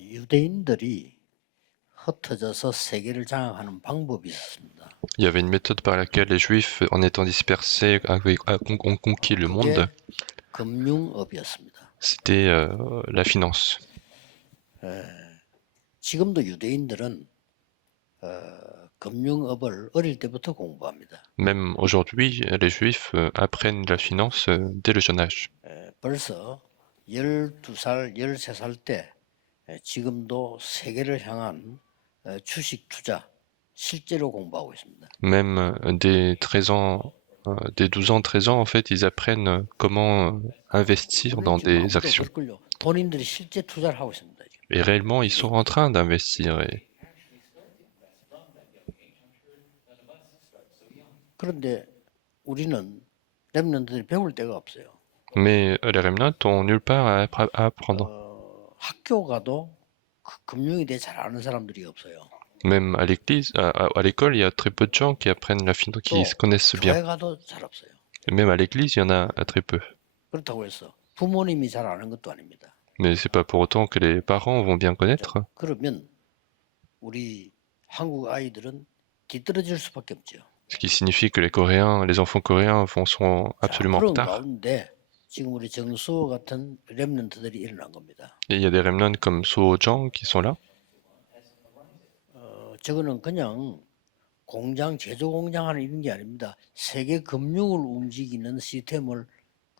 유대인들이 흩어져서 세계를 장악하는 방법이 있었습니다. Il y avait une méthode par laquelle les Juifs, en étant dispersés, ont conquis le 그게 monde. 금융업이었습니다. C'était la finance. 지금도 유대인들은 금융업을 어릴 때부터 공부합니다. Même aujourd'hui, les Juifs apprennent la finance dès le jeune âge. 벌써 12살, 13살 때 지금도 세계를 향한 주식 투자 실제로 공부하고 있습니다. Même dès 13 ans, dès 12 ans, 13 ans, en fait, ils apprennent comment investir dans des actions. 본인들이 실제 투자를 하고 있습니다. 지금. Et réellement, ils sont en train d'investir. 그런데 우리는 렘넌트들이 배울 데가 없어요. Mais les remnants ont nulle part à apprendre. 학교 가도 금융에 대해 잘 아는 사람들이 없어요. Même à l'église, à l'école, il y a très peu de gens qui apprennent la finance, qui se connaissent 교회 bien. 가도 잘 없어요. Et même à l'église, il y en a très peu. 그렇다고 해서 부모님이 잘 아는 것도 아닙니다. Mais c'est pas pour autant que les parents vont bien connaître. 그러면 우리 한국 아이들은 뒤떨어질 수밖에 없죠. Ce qui signifie que les enfants coréens sont absolument en 그런 retard. 가운데 지금 우리 정수호 같은 렘넌트들이 일어난 겁니다. Et il y a des remnants comme Suho Jang qui sont là. 저거는 그냥 공장 제조 공장하는 이런 게 아닙니다. 세계 금융을 움직이는 시스템을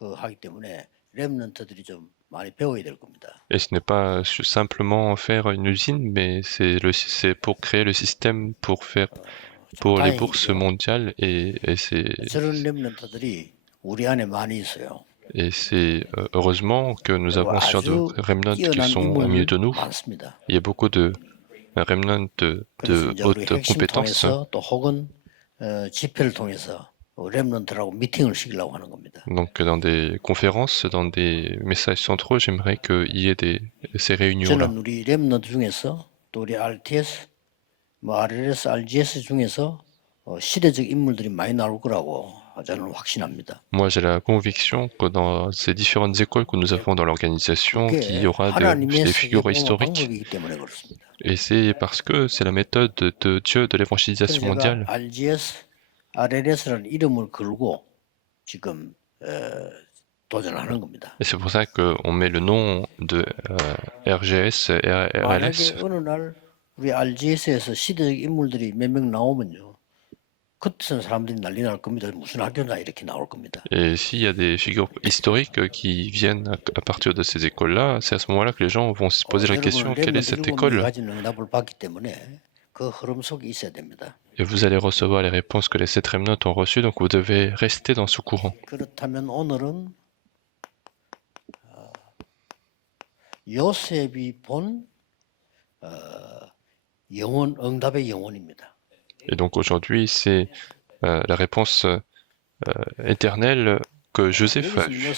하기 때문에 렘넌트들이 좀 많이 배워야 될 겁니다. Et ce n'est pas simplement faire une usine, mais c'est pour créer le système pour les bourses mondiales et 저런 렘넌트들이 우리 안에 많이 있어요. Et c'est heureusement que nous avons sur de remnants qui sont au milieu de nous. Il y a beaucoup de remnants de haute compétence. 또 혹은 집회를 통해서 렘넌트라고 미팅을 시키려고 하는 겁니다. Donc dans des conférences, dans des messages centraux, j'aimerais qu'il y ait ces réunions-là. 저는 우리 렘넌트 중에서 또 우리 RTS, RLS, RGS 중에서 시대적 인물들이 많이 나올 거라고 저는 확신합니다. Moi, j'ai la conviction que dans ces différentes écoles que nous avons dans l'organisation, qu'il y aura des figures historiques. Et c'est parce que c'est la méthode de Dieu de l'évangélisation mondiale. RGS, RLS라는 이름을 걸고 지금 도전하는 겁니다. Et c'est pour ça qu'on met le nom de RGS et RLS. 어느 날 우리 RGS에서 시대적 인물들이 몇 명 나오면요. 그때는 사람들이 난리 날 겁니다. 무슨 학교나 이렇게 나올 겁니다. Et s'il y a des figures historiques qui viennent à partir de ces écoles-là, c'est à ce moment-là que les gens vont se poser la question, quelle est cette école? Et vous allez recevoir les réponses que les 7 remnants ont reçues, donc vous devez rester dans ce courant. 그렇다면 오늘은 요셉이 본 영혼, 응답의 영혼입니다. Et donc aujourd'hui, c'est la réponse éternelle que Joseph a eue.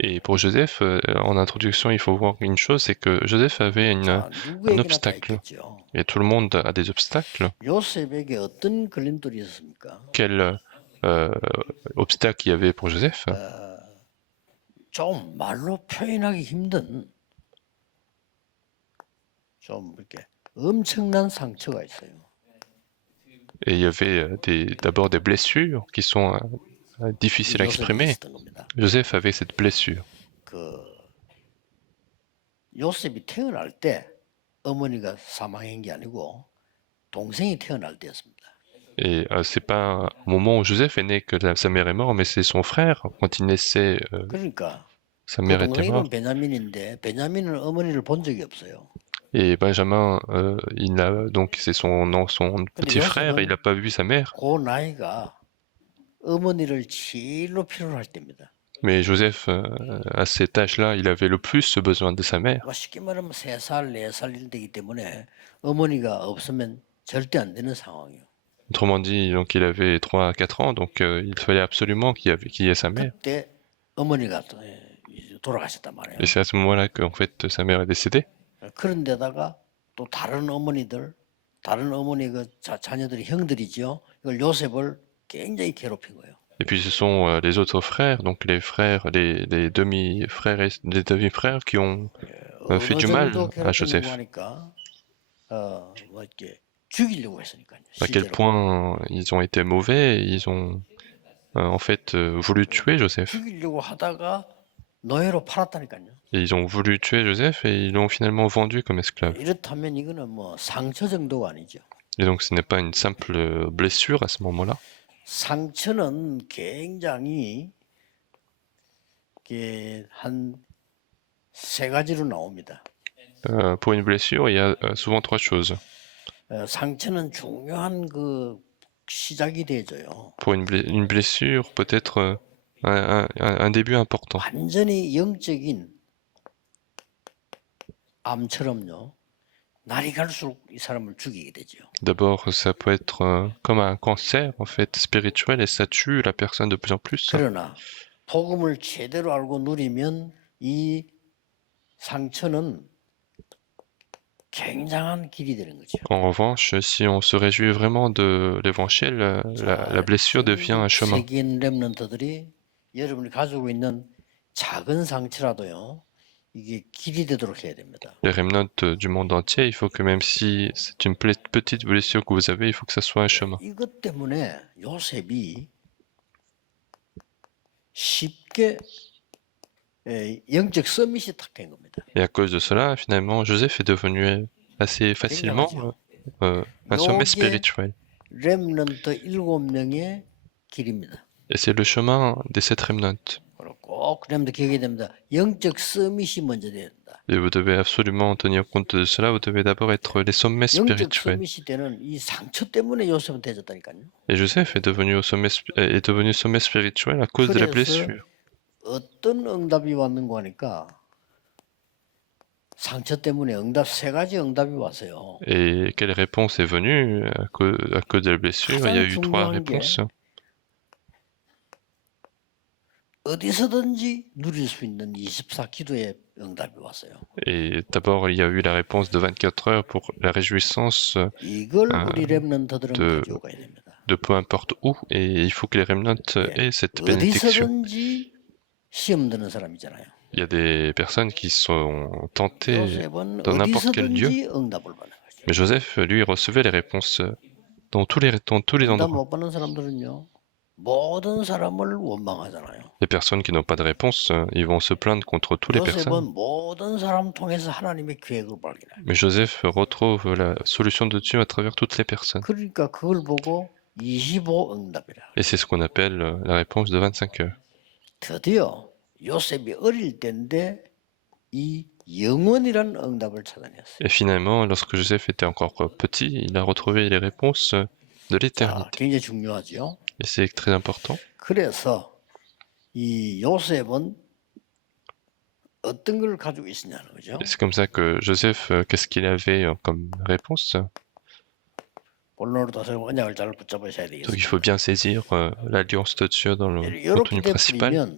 Et pour Joseph, en introduction, il faut voir une chose, c'est que Joseph avait un obstacle. Et tout le monde a des obstacles. Quel obstacle il y avait pour Joseph? 좀 말로 표현하기 힘든 좀 이렇게 엄청난 상처가 있어요. Et il y avait d'abord des blessures qui sont difficiles à exprimer. Joseph avait cette blessure. 요셉이 태어날 때 어머니가 사망한 게 아니고 동생이 태어날 때였습니다. Et c'est pas au moment où Joseph est né que sa mère est morte, mais c'est son frère quand il naissait. Sa mère était morte. 베냐민인데 베냐민은 어머니를 본 적이 없어요. Et Benjamin, donc c'est son petit frère, et il n'a pas vu sa mère. Mais Joseph, à cet âge-là, il avait le plus besoin de sa mère. Autrement dit, donc il avait 3 à 4 ans, donc il fallait absolument qu'il y ait sa mère. Et c'est à ce moment-là qu'en fait sa mère est décédée. 그런데다가 또 다른 어머니 자녀들이 형들이죠. 이걸 요셉을 굉장히 괴롭힌 거예요. Et puis ce sont les autres frères, donc les frères, les demi-frères et les demi-frères qui ont fait 어느 du mal 정도 à 괴롭혔냐고 Joseph. 하니까 뭐 이렇게 죽이려고 했으니까요. À quel 실제로. point ils ont été mauvais, ils ont en fait voulu tuer Joseph. 죽이려고 하다가 노예로 팔았다니까요. Et ils ont voulu tuer Joseph et ils l'ont finalement vendu comme esclave. 이렇다면 이거는 뭐 상처 정도가 아니죠. Et donc ce n'est pas une simple blessure à ce moment-là. 상처는 굉장히 한 세 가지로 나옵니다. Pour une blessure, il y a souvent trois choses. 상처는 중요한 그 시작이 되죠요. Pour une blessure, peut-être un début important. 완전히 영적인 암처럼요. 날이 갈수록 이 사람을 죽이게 되죠. D'abord, ça peut être comme un cancer en fait spirituel et ça tue la personne de plus en plus. 그러나 복음을 제대로 알고 누리면 이 상처는 굉장한 길이 되는 거죠. En revanche, si on se réjouit vraiment de l'évangile, la blessure devient un chemin. 세계인 렘넌트들이 여러분이 가지고 있는 작은 상처라도요. 이게 길이 되도록 해야 됩니다. Les remnants du monde entier, il faut que même si c'est une petite blessure que vous avez, il faut que ça soit un chemin. 이것 때문에 요셉이 쉽게 영적 서밋이 탁 된 겁니다. Et à cause de cela, finalement, Joseph est devenu assez facilement un sommet spirituel. 렘넌트 7명의 길입니다. Et c'est le chemin des 7 remnants. 꼭 렘넌트 기억해야 됩니다. 영적 서밋이 먼저 돼야 된다. Et vous devez absolument tenir compte de cela. Vous devez d'abord être les sommets 영적 spirituels. 서밋이 되는 이 상처 때문에 요셉은 되졌다니까요. Et Joseph est devenu sommet spirituel à cause de la blessure. 어떤 응답이 왔는가 하니까 상처 때문에 응답 세 가지 응답이 왔어요. Et quelle réponse est venue à cause de la blessure? Il y a eu 3 réponses. 어디서든지 누릴 수 있는 24 기도의 응답이 왔어요. Et d'abord, il y a eu la réponse de 24 heures pour la réjouissance 이걸 우리 렘넌트들은 가지고 가야 됩니다. de peu importe où. Et il faut que les remnants aient cette bénédiction. 어디서든지 시험 드는 사람이잖아요. Il y a des personnes qui sont tentées dans n'importe quel lieu. Mais Joseph, lui, recevait les réponses dans tous les endroits. 못 받는 사람들은요. 모든 사람을 원망하잖아요. Les personnes qui n'ont pas de réponse, ils vont se plaindre contre toutes les personnes. 모든 사람 통해서 하나님의 계획을 발견해요. Mais Joseph retrouve la solution de Dieu à travers toutes les personnes. 그러니까 그걸 보고 25 응답이라. Et c'est ce qu'on appelle la réponse de 25 heures. 드디어 요셉이 어릴 때인데 이 영원이란 응답을 찾아냈어요. Et finalement, lorsque Joseph était encore petit, il a retrouvé les réponses de l'éternité. 굉장히 중요하죠. Et c'est très important. 그래서 이 요셉은 어떤 걸 가지고 있었냐는 거죠. Et c'est comme ça que Joseph, qu'est-ce qu'il avait comme réponse? Donc il faut bien saisir l'alliance de Dieu dans le contenu principal.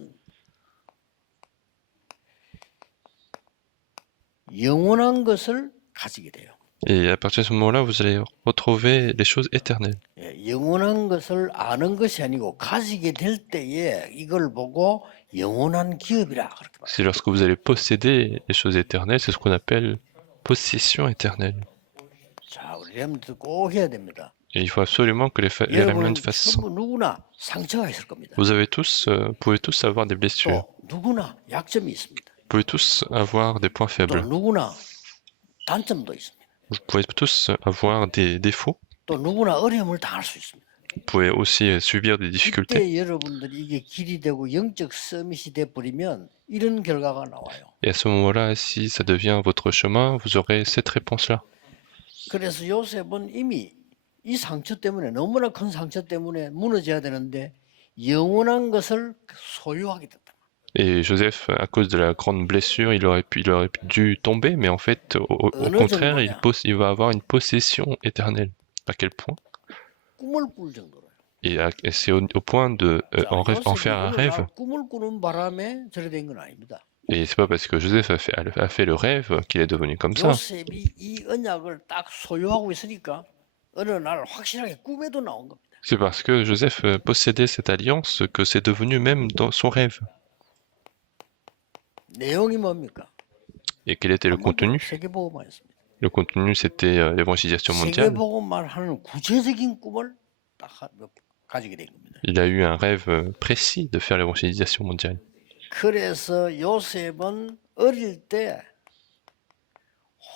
영원한 것을 가지게 돼요. Et à partir de ce moment-là, vous allez retrouver les choses éternelles. 영원한 것을 아는 것이 아니고 가지게 될 때에 이걸 보고 영원한 기업이라 그렇게 말해요. C'est lorsque vous allez posséder les choses éternelles, c'est ce qu'on appelle possession éternelle. 자, 우리 렘넌트 꼭 해야 됩니다. Et il faut absolument que les remnants fassent ça. 누구나 상처가 있을 겁니다. Vous pouvez tous avoir des blessures. 또 누구나 약점이 있습니다. Vous pouvez tous avoir des points faibles. 또 누구나 단점도 있습니다. Vous pouvez tous avoir des défauts. 또 누구나 어려움을 당할 수 있습니다. Vous pouvez aussi subir des difficultés. 이때 여러분들이 이게 길이 되고 영적 서밋이 돼 버리면 이런 결과가 나와요. Et à ce moment-là, si ça devient votre chemin, vous aurez cette réponse-là. 그래서 요셉은 이미 이 상처 때문에 너무나 큰 상처 때문에 무너져야 되는데 영원한 것을 소유하게 됐다. Et Joseph, à cause de la grande blessure, il aurait dû tomber, mais en fait, au contraire, il va avoir une possession éternelle. À quel point? Et c'est au point de en faire un rêve. Et c'est pas parce que Joseph a fait le rêve qu'il est devenu comme ça. C'est parce que Joseph possédait cette alliance que c'est devenu même dans son rêve. 내용이 뭡니까? Et quel était le contenu? 세계복음화였습니다. Le contenu, c'était l'évangélisation mondiale. 세계복음화를 하는 구체적인 꿈을 딱 가지게 된 겁니다. Il a eu un rêve précis de faire l'évangélisation mondiale. 그래서 요셉은 어릴 때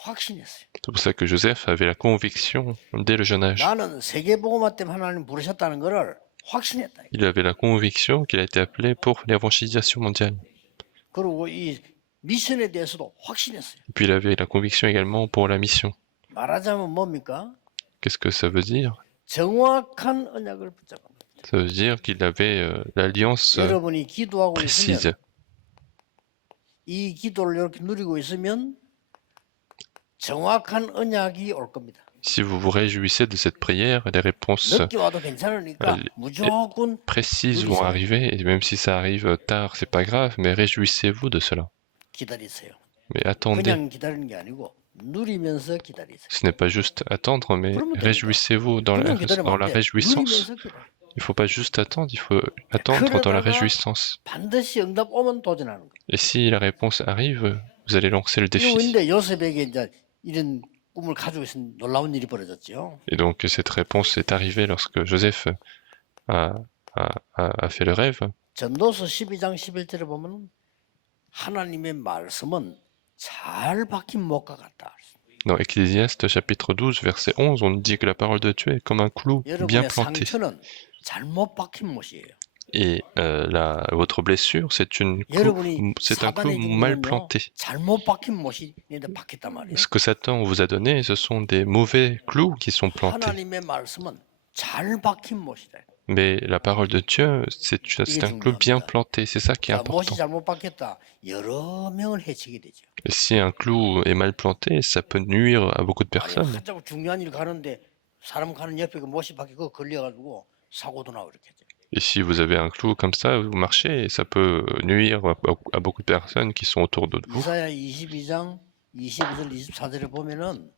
확신했어요. C'est pour ça que Joseph avait la conviction dès le jeune âge. 나는 세계복음화 때문에 하나님 부르셨다는 것을 확신했다. Il avait la conviction qu'il a été appelé pour l'évangélisation mondiale. 그리고 이 미션에 대해서도 확신했어요. Et puis il avait la conviction également pour la mission. 말하자면 뭡니까? Qu'est-ce que ça veut dire? 정확한 언약을 붙잡은 겁니다. Ça veut dire qu'il avait l'alliance 여러분이 기도하고 précise. 있으면 이 기도를 이렇게 누리고 있으면 정확한 언약이 올 겁니다. Si vous vous réjouissez de cette prière, les réponses 늦게 와도 괜찮으니까 무조건 précises vont arriver, et même si ça arrive tard, c'est pas grave, mais réjouissez-vous de cela. 기다리세요. Mais attendez, 그냥 기다리는 게 아니고 누리면서 기다리세요. ce n'est pas juste attendre, mais réjouissez-vous dans la réjouissance. Il ne faut pas juste attendre, il faut attendre dans la réjouissance. 반드시 응답 오면 도전하는 거예요. Et si la réponse arrive, vous allez lancer le défi. 그런데 요셉에게 이제 이런 꿈을 가지고 있는 놀라운 일이 벌어졌죠. Et donc cette réponse est arrivée lorsque Joseph a fait le rêve. 전도서 12장 11절에 보면 하나님의 말씀은 잘 박힌 목과 같다. Dans Ecclésiaste chapitre 12 verset 11, on dit que la parole de Dieu est comme un clou bien 여러분의 planté. 상처는 잘못 박힌 못이에요. Et votre blessure, c'est un clou mal planté. 잘못 박힌 못이 박혔단 말이에요. Ce que Satan vous a donné, ce sont des mauvais clous qui sont plantés. 하나님의 말씀은 잘 박힌 못이다. Mais la parole de Dieu, c'est un clou bien planté, c'est ça qui est important. 못이 잘못 박혔다. 여러 명을 해치게 되죠. Et si un clou est mal planté, ça peut nuire à beaucoup de personnes. 한자고 중요한 일 가는데 사람 가는 옆에 그 못이 박히고 걸려가지고 사고도 나고 이렇게. Et si vous avez un clou comme ça, vous marchez, et ça peut nuire à beaucoup de personnes qui sont autour de vous. 이사야 22장 22절 24절에 보면은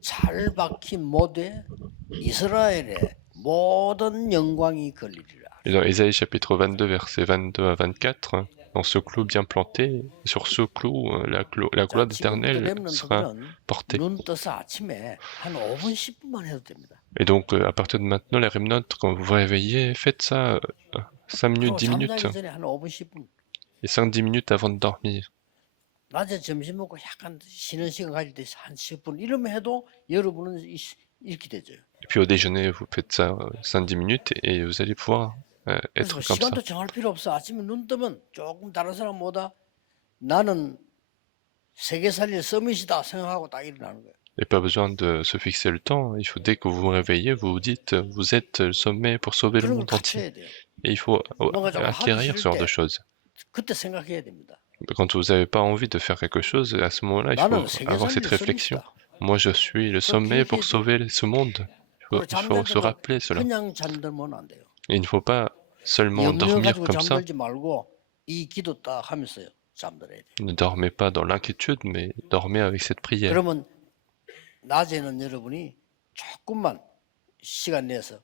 잘 박힌 못에 이스라엘의 모든 영광이 걸리리라. Et dans Ésaïe chapitre 22, versets 22 à 24, dans ce clou bien planté, sur ce clou, la gloire d'Éternel sera portée. 눈 떠서 아침에 한 5분 10분만 해도 됩니다. Et donc, à partir de maintenant, les remnotes, quand vous vous réveillez, faites ça 5 minutes, 10 minutes. Et 5-10 minutes avant de dormir. 낮에 점심 먹고 약간 쉬는 시간 가질 때 한 10분 이러면 해도 여러분은 이렇게 되죠. Et puis au déjeuner, vous faites ça 5-10 minutes et vous allez pouvoir être comme ça. 시간도 정할 필요 없어. 아침에 눈 뜨면 조금 다른 사람보다 나는 세계 살릴 서밋이다 생각하고 딱 일어나는 거예요. Et pas besoin de se fixer le temps. Il faut, dès que vous vous réveillez, vous vous dites, vous êtes le sommet pour sauver le monde entier. Et il faut acquérir ce genre de choses. 그때 생각해야 됩니다. Quand vous n'avez pas envie de faire quelque chose, à ce moment-là, il faut avoir cette réflexion. Moi, je suis le sommet pour sauver ce monde. Il faut se rappeler cela. Et il ne faut pas seulement dormir comme ça. Ne dormez pas dans l'inquiétude, mais dormez avec cette prière. 낮에는 여러분이 조금만 시간 내서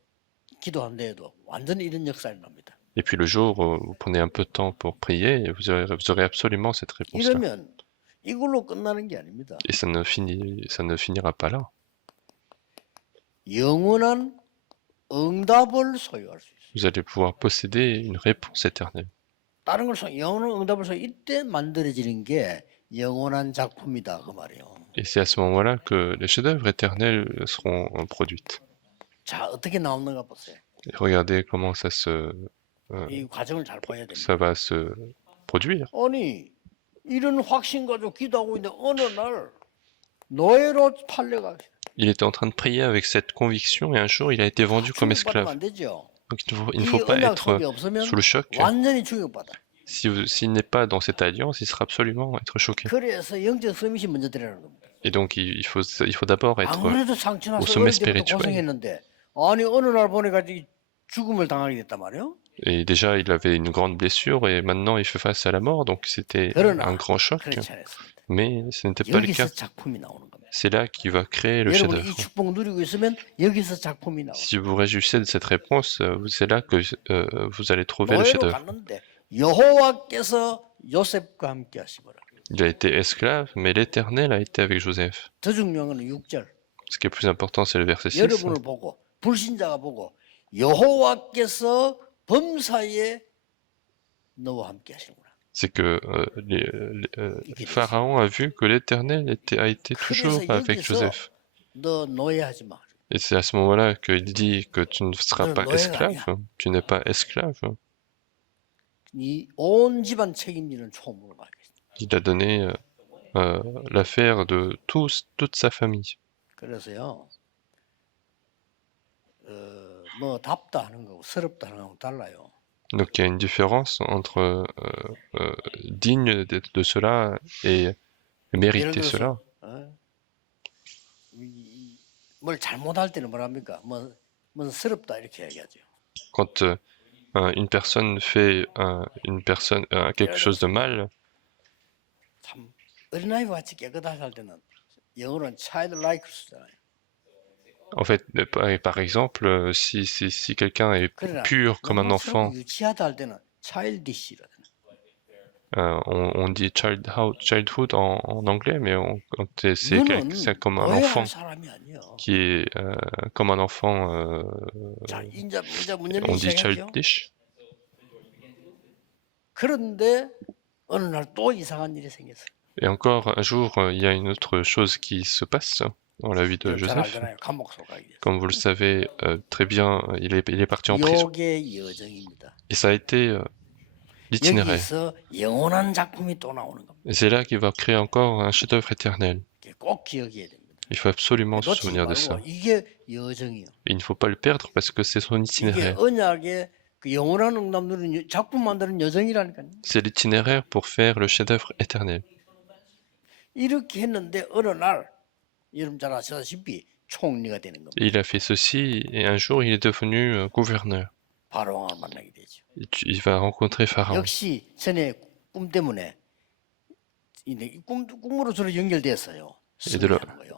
기도한다 해도 완전히 이런 역사가 납니다. Et puis le jour, vous prenez un peu de temps pour prier, et vous aurez absolument cette réponse-là. 이러면 이걸로 끝나는 게 아닙니다. Et ça ne finira pas là. 영원한 응답을 소유할 수 있어요. Vous allez pouvoir posséder une réponse éternelle. 다른 걸 영원한 응답을 소유 이때 만들어지는 게 영원한 작품이다 그 말이에요. Et c'est à ce moment-là que les chefs-d'œuvre éternels seront produites. 자, 어떻게 나오는가 보세요. Et regardez comment ça 이 과정을 잘 봐야 됩니다. ça va se produire. 아니 이런 확신 가지고 기도하고 있는데 어느 날 노예로 팔려가. Il était en train de prier avec cette conviction et un jour il a été vendu comme esclave. Donc il ne faut pas être sous le choc. 완전히 충격받아. S'il n'est pas dans cette alliance, il sera absolument être choqué. Et donc il faut d'abord être au sommet spirituel. Et déjà il avait une grande blessure et maintenant il fait face à la mort, donc c'était un grand choc. Mais ce n'était pas le cas. c'est là qu'il va créer le 여러분이 이 chef-d'œuvre. 축복 누리고 있으면 여기서 작품이 나와. Si vous réjouissez de cette réponse, c'est là que vous allez trouver le 노예로 chef-d'œuvre. 갔는데 여호와께서 요셉과 함께 하시더라. Il a été esclave, mais l'Éternel a été avec Joseph. 더 중요한 건 6절. Ce qui est plus important, c'est le verset 6. 여러분을 보고 불신자가 보고 여호와께서 범사에 너와 함께 하시는구나. C'est que Pharaon a vu que l'Éternel a été toujours avec Joseph. 너 노예하지 마. Et c'est à ce moment-là qu'il dit que tu ne seras pas esclave, tu n'es pas esclave. 온 집안 책임지는 총무를 받겠습니다. Il a donné l'affaire de toute sa famille. 그래서요, 뭐 답다 하는 거고 서럽다 하는 거하고 달라요. Donc il y a une différence entre digne de cela et mériter cela. 뭘 잘못할 때는 뭐랍니까? 뭐 서럽다 이렇게 얘기하죠. Quand une personne fait quelque chose de mal, 참 어린아이와 같이 깨끗하게 할 때는 영어로는 childlike 쓰잖아요. En fait, par exemple, si quelqu'un est pur comme un enfant, on dit childhood en anglais, mais c'est comme un enfant qui est comme un enfant, on dit childish. Et encore un jour, il y a une autre chose qui se passe dans la vie de Joseph. Comme vous le savez très bien, il est parti en prison. Et ça a été l'itinéraire. Et c'est là qu'il va créer encore un chef-d'œuvre éternel. Il faut absolument se souvenir de ça. Et il ne faut pas le perdre parce que c'est son itinéraire. C'est l'itinéraire pour faire le chef-d'œuvre éternel. Et il a fait ceci et un jour il est devenu gouverneur. Il va rencontrer Pharaon.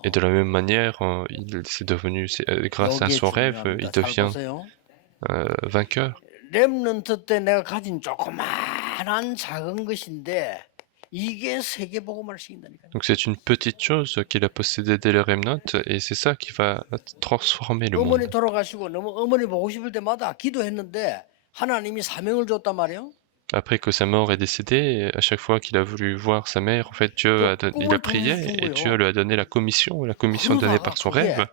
Et de la même manière, c'est devenu, grâce à son rêve, il devient vainqueur. Donc c'est une petite chose qu'il a possédée dès le Remnant et c'est ça qui va transformer le monde. Après que sa mort est décédée, à chaque fois qu'il a voulu voir sa mère, en fait, il a prié et Dieu lui a donné la commission donnée par son rêve.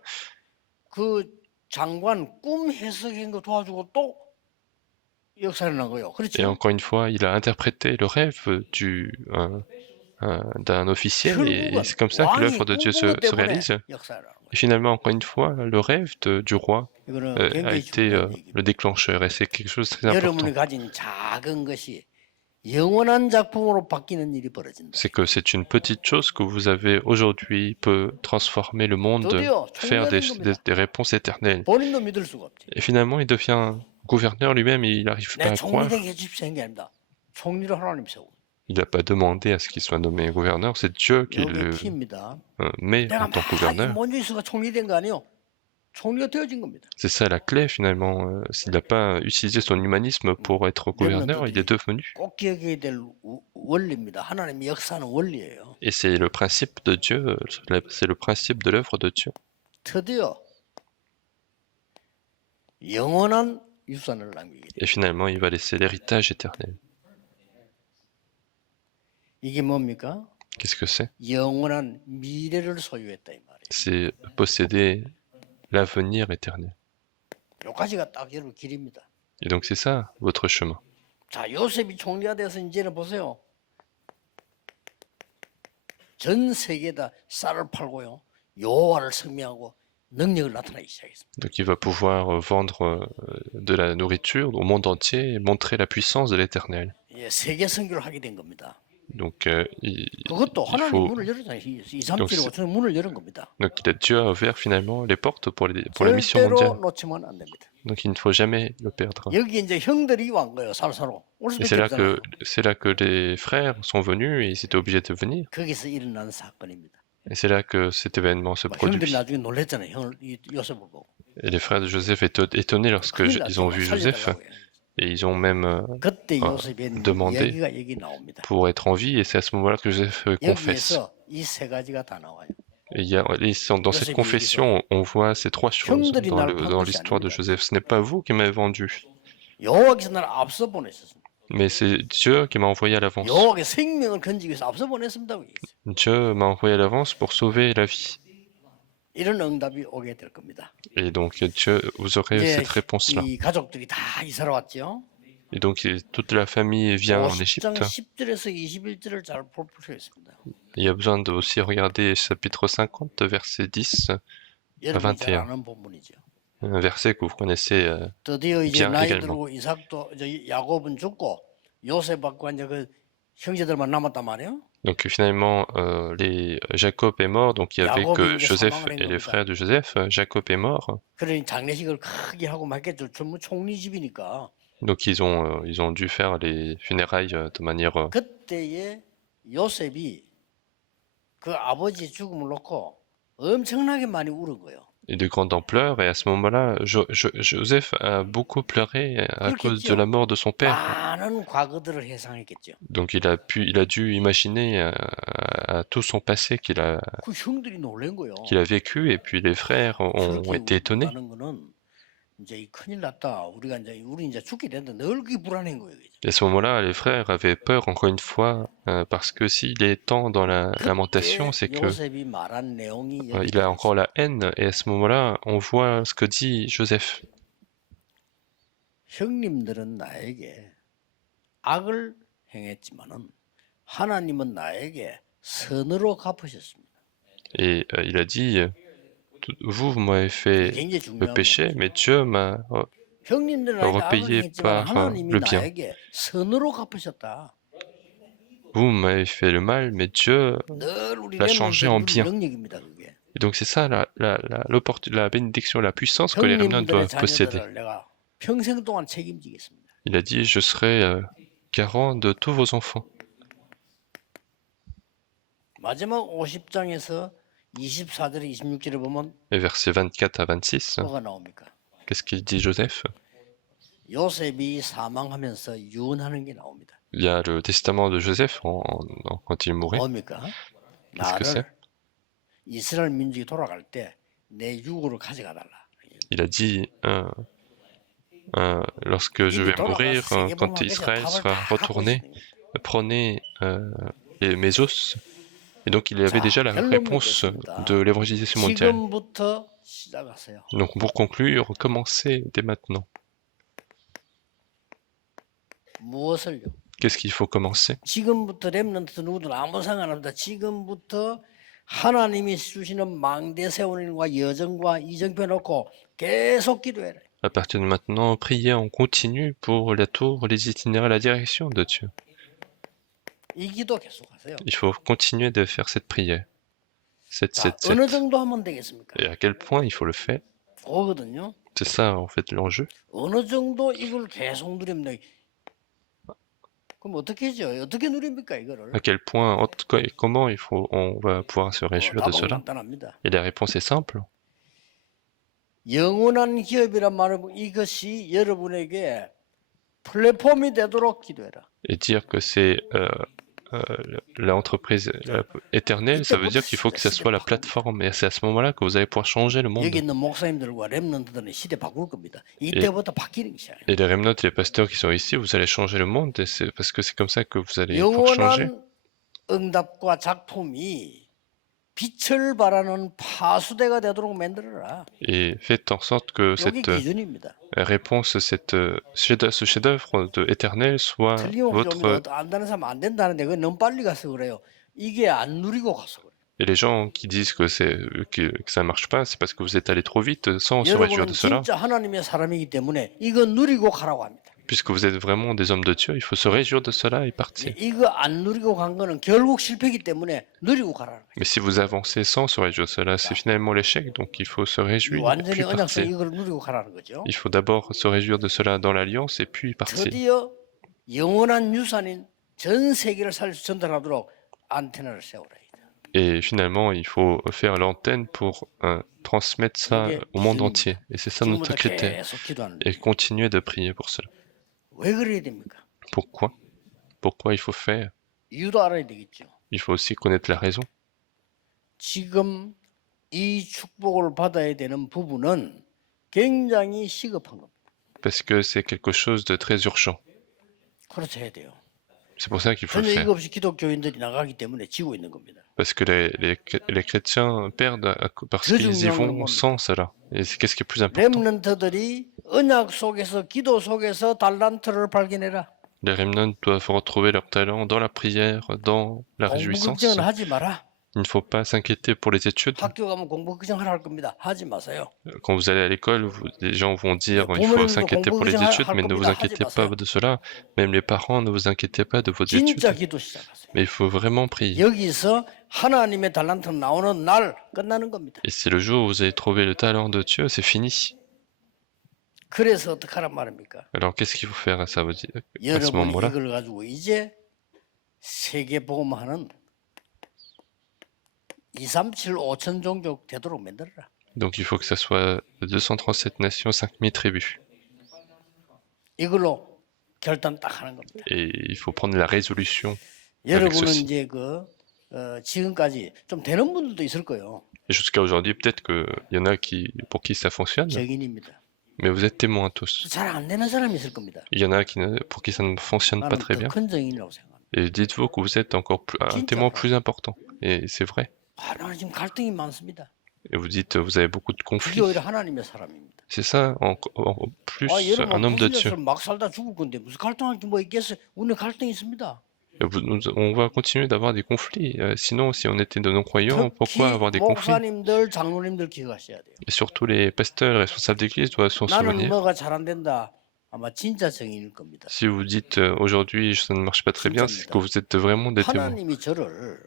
Et encore une fois, il a interprété le rêve d'un officiel et c'est comme ça que l'œuvre de Dieu se réalise. Et finalement, encore une fois, le rêve du roi a été le déclencheur et c'est quelque chose de très important. C'est que c'est une petite chose que vous avez aujourd'hui peut transformer le monde, faire des réponses éternelles. Et finalement, il devient gouverneur lui-même et il n'arrive pas à croire. Il n'a pas demandé à ce qu'il soit nommé gouverneur, c'est Dieu qui le met en tant que gouverneur. C'est ça la clé finalement. S'il n'a pas utilisé son humanisme pour être gouverneur, il est devenu. Et c'est le principe de Dieu, c'est le principe de l'œuvre de Dieu. Et finalement, il va laisser l'héritage éternel. Qu'est-ce que c'est? C'est posséder l'avenir éternel. Et donc c'est ça, votre chemin. Donc il va pouvoir vendre de la nourriture au monde entier et montrer la puissance de l'Éternel. Donc Dieu a ouvert finalement les portes pour la mission mondiale. Donc il ne faut jamais le perdre. Et c'est là que les frères sont venus et ils étaient obligés de venir. Et c'est là que cet événement se 막 형들이 produit. 나중에 놀랬잖아요. 요셉을 보고. Et les frères de Joseph étaient étonnés lorsque 큰일 ils 났죠. ont 막 vu Joseph, 살려달라고 해요. et ils ont même 그때 euh, 요셉의 demandé 이야기가 여기 나옵니다. pour être en vie, et c'est à ce moment-là que Joseph confesse. 여기에서 이 세 가지가 다 나와요. Et dans cette Joseph confession, on voit ces trois choses 형들이 dans 나를 판 dans 것이 l'histoire de 아닙니다. Joseph. Ce n'est pas vous qui m'avez vendu, 여호와께서 나를 앞서 보내셨습니다. mais c'est Dieu qui m'a envoyé à l'avance. 여호와께 생명을 건지기 위해서 앞서 보냈습니다. Dieu m'a envoyé à l'avance pour sauver la vie. 이런 응답이 오게 될 겁니다. Et donc Dieu, vous aurez 이제 cette réponse-là. 이 가족들이 다 이사를 왔죠. Et donc toute la famille vient en 50장 Égypte. 10절에서 21절을 잘 볼 필요가 있습니다. Il y a besoin de aussi regarder chapitre 50, verset 10 à 여러분이 잘 21. 아는 본문이죠. Un verset que vous connaissez 드디어 이제 bien 나이 également. 들고 이삭도 야곱은 죽고 요셉과 이제 그 형제들만 남았단 말이에요. Donc finalement, Jacob est mort, donc il n'y avait 야곱이 que 이제 Joseph 사망을 한 et les 겁니다. frères de Joseph. Jacob est mort, 그러니 장례식을 크게 하고 말겠죠. 전부 총리집이니까. donc ils ont dû faire les funérailles de manière. 그때에 요셉이 그 아버지의 죽음을 놓고 엄청나게 많이 울은 거예요. Et de grande ampleur, et à ce moment-là, Joseph a beaucoup pleuré à cause de la mort de son père. 많은 과거들을 회상했겠죠. Donc il a dû imaginer à tout son passé qu'il a 그 형들이 놀란 거예요. vécu, et puis les frères ont été étonnés. 하는 거는 이제 이 큰일 났다. 우리 이제 죽게 된다. 늘 그게 불안한 거예요. Et à ce moment-là, les frères avaient peur encore une fois, parce que s'il est tant dans la lamentation, c'est que 요셉이 말한 내용이 il a encore la haine, et à ce moment-là, on voit ce que dit Joseph. 형님들은 나에게 악을 행했지만은 하나님은 나에게 선으로 갚으셨습니다. Et il a dit, vous m'avez fait 굉장히 le 중요한 péché, 거예요. mais Dieu m'a 형님들은 나에게 악을 repayé 행했지만 par 하나님이 le bien. 나에게 선으로 갚으셨다. Vous m'avez fait le mal, mais Dieu 늘 우리 l'a changé en bien. 능력입니다. 그게. Et donc c'est ça la bénédiction, la puissance que les remnants 형님들의 doivent posséder. 자녀들을 내가 평생 동안 책임지겠습니다. Il a dit, je serai garant de tous vos enfants. 마지막 50장에서 24절에 26절에 보면 Et versets 24 à 26, 뭐가 나옵니까? qu'est-ce qu'il dit Joseph? 요셉이 사망하면서 유언하는 게 나옵니다. Il y a le testament de Joseph quand il mourait. 뭡니까? Qu'est-ce que c'est? 나를 이스라엘 민족이 돌아갈 때 내 유고를 가져가 달라. Il a dit, lorsque je vais mourir, quand Israël sera retourné, prenez mes os. Et donc il y avait déjà la réponse de l'évangélisation mondiale. 지금부터 시작하세요. Donc pour conclure, commencez dès maintenant. 무엇을요? Qu'est-ce qu'il faut commencer? 지금부터 렘넌트 누구든 아무 상관없다. 지금부터 하나님이 주시는 망대 세우는과 여정과 이정표 놓고 계속 기도해라. À partir de maintenant, priez en continu pour la tour, les itinéraires, la direction de Dieu. 이 기도 계속하세요. Il faut continuer de faire cette prière. 7, 자, 7, 어느 7. 정도 하면 되겠습니까? Et à quel point il faut le faire? 그거거든요. C'est ça en fait l'enjeu. 어느 정도 이걸 계속 누리면 돼. 그럼 어떻게 하죠? 어떻게 누립니까 이거를? À quel point, comment on va pouvoir se réjouir de 답은 cela? 간단합니다. Et la réponse est simple. 영원한 기업이란 말은 이것이 여러분에게 플랫폼이 되도록 기도해라. Et dire que c'est l'entreprise éternelle, ça veut dire qu'il faut que ça soit la plateforme. Et c'est à ce moment-là que vous allez pouvoir changer le monde. 여기 있는 목사님들과 렘넌트들은 시대 바꿀 겁니다. 이때부터 바뀌는 시작이에요. Et les remnants et les pasteurs qui sont ici, vous allez changer le monde. Et c'est parce que c'est comme ça que vous allez pouvoir changer. 영원한 응답과 작품이 빛을 발하는 파수대가 되도록 만들어라. Et faites en sorte que 여기 cette 기준입니다. réponse, ce chef-d'œuvre éternel soit 틀림없이 votre. 안다는 사람 안 된다는데 그건 너무 빨리 가서 그래요. 이게 안 누리고 가서 그래요. Et les gens qui disent que ça marche pas, c'est parce que vous êtes allé trop vite sans se réjouir 여러분은 de cela. 진짜 하나님의 사람이기 때문에 이거 누리고 가라고 합니다. Puisque vous êtes vraiment des hommes de Dieu, il faut se réjouir de cela et partir. 이거 안 누리고 간 거는 결국 실패이기 때문에 누리고 가라는 거예요. Mais si vous avancez sans se réjouir de cela, c'est finalement l'échec, donc il faut se réjouir 완전히 puis 언약성 partir. 이걸 누리고 가라는 거죠. Il faut d'abord se réjouir de cela dans l'alliance et puis partir. 드디어 영원한 유산인 전 세계를 전달하도록 안테나를 세우라. Et finalement, il faut faire l'antenne pour transmettre ça 이게 au monde 기도입니다. entier. Et c'est ça notre 지금부터 critère. 계속 기도하는 Et 거예요. continuer de prier pour cela. 왜 그래야 됩니까? Pourquoi? Pourquoi il faut faire? 이유도 알아야 되겠죠. Il faut aussi connaître la raison. 지금 이 축복을 받아야 되는 부분은 굉장히 시급한 겁니다. Parce que c'est quelque chose de très urgent. 그렇죠, 해야 돼요. C'est pour ça qu'il faut le 전혀 faire. 이거 없이 기독교인들이 나가기 때문에 지고 있는 겁니다. Parce que les chrétiens perdent parce 그 qu'ils y 중요한 건 vont 뭡니까? sans cela. Et qu'est-ce qui est plus important? 렘넌트들이 언약 속에서 기도 속에서 달란트를 발견해라. Les remnants doivent retrouver leur talent dans la prière, dans la 공부 réjouissance. 걱정은 하지 마라. Il ne faut pas s'inquiéter pour les études. 학교 가면 공부 걱정하라 할 겁니다. 하지 마세요. Quand vous allez à l'école, les gens vont dire il faut s'inquiéter pour les études, mais ne vous inquiétez pas de cela. Même les parents, ne vous inquiétez pas de vos études. 진짜 기도 시작하세요. Mais il faut vraiment prier. 여기서 하나님의 달란트 나오는 날 끝나는 겁니다. Et c'est le jour où vous allez trouver le talent de Dieu, c'est fini. 그래서 어떻게 하란 말입니까? Alors qu'est-ce qu'il faut faire à ce 여러분이 moment-là? 이걸 가지고 이제 세계 복음화는 2, 3, 7, 5천 종족 되도록 만들어라. Donc il faut que ça soit 237 nations, 5000 tribus. 이걸로 결단 딱 하는 겁니다. Et il faut prendre la résolution. 여러분은 ceci. 이제 지금까지 좀 되는 분들도 있을 거예요. Et jusqu'à aujourd'hui, peut-être qu'il y en a pour qui ça fonctionne, 증인입니다. mais vous êtes témoins tous. 잘 안 되는 사람이 있을 겁니다. Il y en a pour qui ça ne fonctionne pas 나는 très bien. 더 큰 증인이라고 생각합니다. Et dites-vous que vous êtes encore un témoin plus important. Et c'est vrai. 나는 지금 갈등이 많습니다. Et vous dites, vous avez beaucoup de 그게 conflits. 오히려 하나님의 사람입니다. C'est ça, en plus, un homme de Dieu. 막 살다 죽을 건데 무슨 갈등할 게 뭐 있겠어요? 우리는 갈등이 있습니다. On va continuer d'avoir des conflits. Sinon, si on était de non-croyants, pourquoi avoir des conflits? 목사님들, 장로님들 기억하셔야 돼요. Et surtout, les pasteurs et responsables d'église doivent s'en 나는 souvenir. 뭐가 잘 안 된다. 아마 진짜 증인일 겁니다. Si vous dites aujourd'hui ça ne marche pas très bien, c'est que vous êtes vraiment des témoins. 하나님이 저를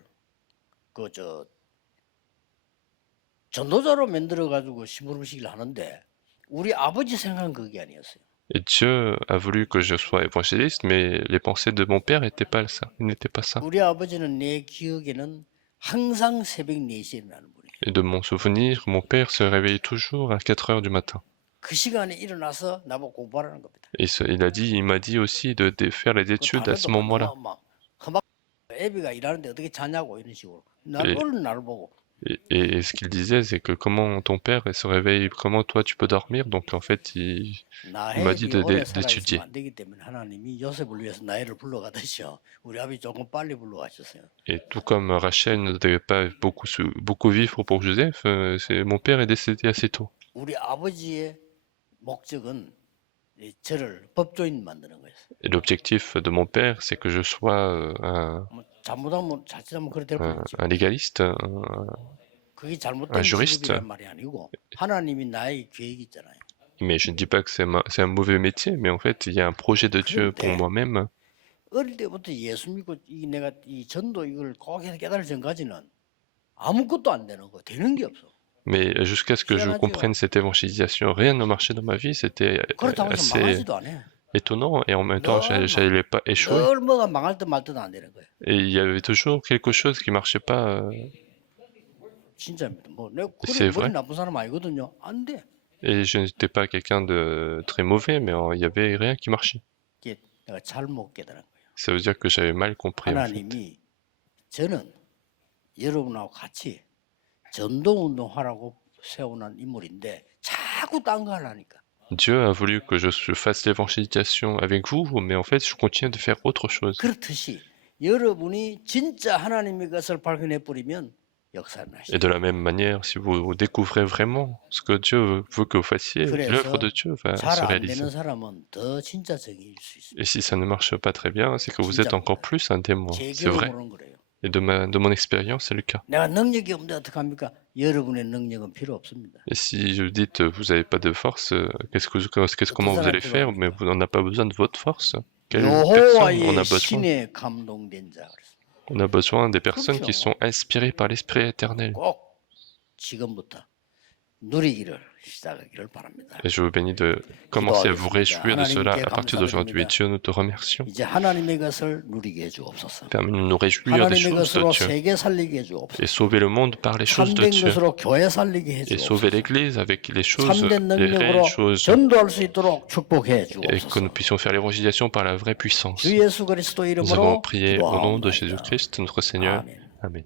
전도자로 만들어 가지고 심부름식을 하는데 우리 아버지 생각은 그게 아니었어요. Et Dieu a voulu que je sois évangéliste, mais les pensées de mon père n'étaient pas ça. N'étaient pas ça. 우리 아버지는 내 기억에는 항상 새벽 4시에 일어나는 분이에요. Et de mon souvenir, mon père se réveillait toujours à 4 heures du matin. 그 시간에 일어나서 나보고 공부하라는 겁니다. Et il m'a dit aussi de faire les études à ce moment-là. 애비가 일하는데 어떻게 자냐고 이런 식으로. 나를 보고. Et ce qu'il disait, c'est que comment ton père se réveille, comment toi tu peux dormir. Donc en fait, il m'a dit d'étudier. Et tout comme Rachel ne devait pas beaucoup vivre pour Joseph, mon père est décédé assez tôt. Et l'objectif de mon père, c'est que je sois un légaliste, un juriste. Mais je ne dis pas que c'est un mauvais métier, mais en fait, il y a un projet de Dieu pour moi-même. 어릴 때부터 예수 믿고 내가 이 전도 이걸 꼭 해서 깨달을 전까지는 아무것도 안 되는 거, 되는 게 없어. Mais jusqu'à ce que je comprenne cette évangélisation, rien ne marchait dans ma vie, c'était assez étonnant et en même temps, j'allais pas échouer. Et il y avait toujours quelque chose qui marchait pas. C'est vrai. Et je n'étais pas quelqu'un de très mauvais, mais il y avait rien qui marchait. Ça veut dire que j'avais mal compris. En fait. Dieu a voulu que je fasse l'évangélisation avec vous, mais en fait, je continue de faire autre chose. Et de la même manière, si vous découvrez vraiment ce que Dieu veut que vous fassiez, l'œuvre de Dieu va se réaliser. Et si ça ne marche pas très bien, c'est que vous êtes encore plus un témoin. C'est vrai. Et de mon expérience, c'est le cas. Et si je dis que vous n'avez pas de force, comment vous allez faire? Mais on n'a pas besoin de votre force. Quelle personne on a besoin? On a besoin des personnes qui sont inspirées par l'Esprit éternel. Et je vous bénis de commencer à vous réjouir de cela à partir d'aujourd'hui. Dieu, nous te remercions. Permets-nous de nous réjouir des choses de Dieu et sauver le monde par les choses de Dieu et sauver l'Église avec les réelles choses et que nous puissions faire l'évangélisation par la vraie puissance. Nous avons prié au nom de Jésus-Christ, notre Seigneur. Amen.